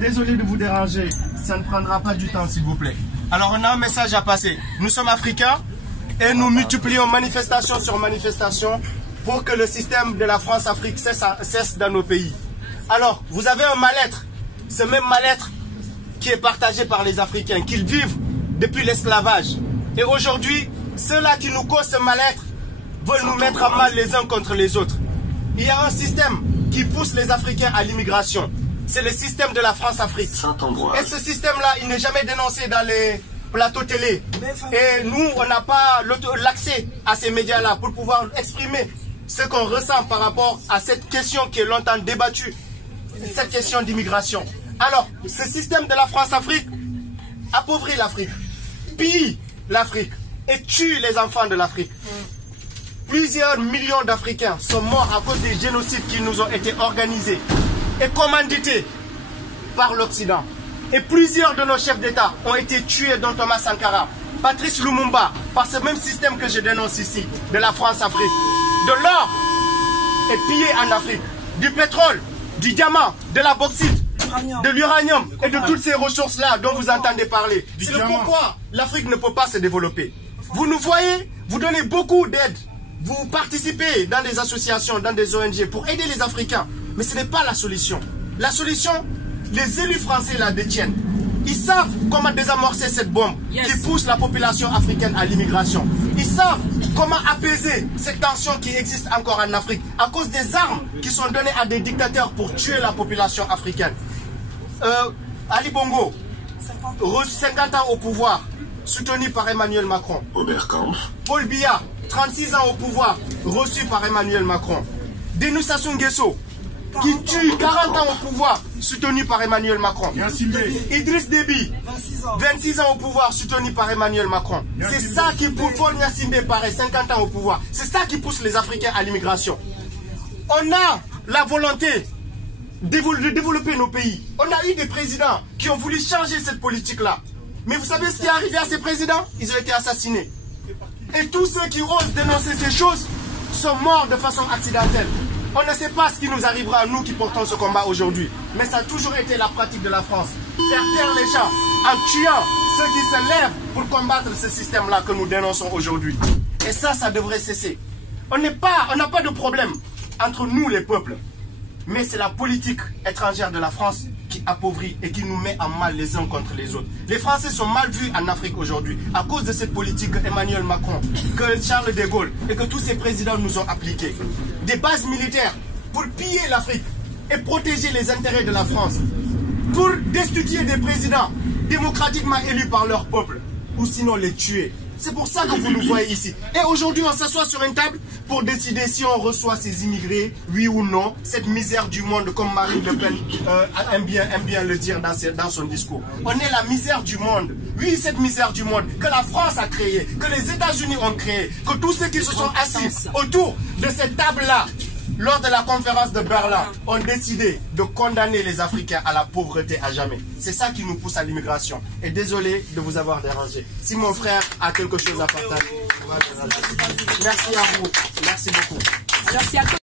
Désolé de vous déranger, ça ne prendra pas du temps s'il vous plaît. Alors on a un message à passer. Nous sommes africains et nous multiplions manifestation sur manifestation pour que le système de la France-Afrique cesse dans nos pays. Alors, vous avez un mal-être, ce même mal-être qui est partagé par les Africains, qu'ils vivent depuis l'esclavage. Et aujourd'hui, ceux-là qui nous causent ce mal-être veulent nous mettre à mal les uns contre les autres. Il y a un système qui pousse les Africains à l'immigration. C'est le système de la France-Afrique. Et ce système-là, il n'est jamais dénoncé dans les plateaux télé. Et nous, on n'a pas l'accès à ces médias-là pour pouvoir exprimer ce qu'on ressent par rapport à cette question qui est longtemps débattue, cette question d'immigration. Alors, ce système de la France-Afrique appauvrit l'Afrique, pille l'Afrique et tue les enfants de l'Afrique. Plusieurs millions d'Africains sont morts à cause des génocides qui nous ont été organisés et commandités par l'Occident. Et plusieurs de nos chefs d'État ont été tués, dont Thomas Sankara, Patrice Lumumba, par ce même système que je dénonce ici, de la France-Afrique. De l'or est pillé en Afrique, du pétrole, du diamant, de la bauxite, de l'uranium et de toutes ces ressources-là dont vous entendez parler. C'est le pourquoi l'Afrique ne peut pas se développer. Vous nous voyez, vous donnez beaucoup d'aide, vous participez dans des associations, dans des ONG pour aider les Africains, mais ce n'est pas la solution. La solution, les élus français la détiennent. Ils savent comment désamorcer cette bombe qui pousse la population africaine à l'immigration. Ils savent comment apaiser cette tension qui existe encore en Afrique à cause des armes qui sont données à des dictateurs pour tuer la population africaine. Ali Bongo, 50 ans au pouvoir, soutenu par Emmanuel Macron. Paul Biya, 36 ans au pouvoir, reçu par Emmanuel Macron. Denis Sassou Nguesso, qui tue 40 ans au pouvoir, soutenu par Emmanuel Macron. Idriss Déby, 26 ans au pouvoir, soutenu par Emmanuel Macron. C'est ça qui pousse Paul Gnassingbé, pareil, 50 ans au pouvoir. C'est ça qui pousse les Africains à l'immigration. On a la volonté de développer nos pays. On a eu des présidents qui ont voulu changer cette politique-là. Mais vous savez ce qui est arrivé à ces présidents? Ils ont été assassinés. Et tous ceux qui osent dénoncer ces choses sont morts de façon accidentelle. On ne sait pas ce qui nous arrivera à nous qui portons ce combat aujourd'hui. Mais ça a toujours été la pratique de la France. Faire taire les gens en tuant ceux qui se lèvent pour combattre ce système-là que nous dénonçons aujourd'hui. Et ça devrait cesser. On n'a pas de problème entre nous les peuples. Mais c'est la politique étrangère de la France qui appauvrit et qui nous met en mal les uns contre les autres. Les Français sont mal vus en Afrique aujourd'hui à cause de cette politique que Emmanuel Macron, que Charles de Gaulle et que tous ces présidents nous ont appliqués. Des bases militaires pour piller l'Afrique et protéger les intérêts de la France. Pour destituer des présidents démocratiquement élus par leur peuple ou sinon les tuer. C'est pour ça que vous nous voyez ici. Et aujourd'hui, on s'assoit sur une table pour décider si on reçoit ces immigrés, oui ou non, cette misère du monde, comme Marine Le Pen aime bien le dire dans son discours. On est la misère du monde. Oui, cette misère du monde que la France a créée, que les États-Unis ont créée, que tous ceux qui se sont assis autour de cette table-là, lors de la conférence de Berlin, ont décidé de condamner les Africains à la pauvreté à jamais. C'est ça qui nous pousse à l'immigration. Et désolé de vous avoir dérangé. Si mon frère a quelque chose à partager, merci à vous. Merci beaucoup.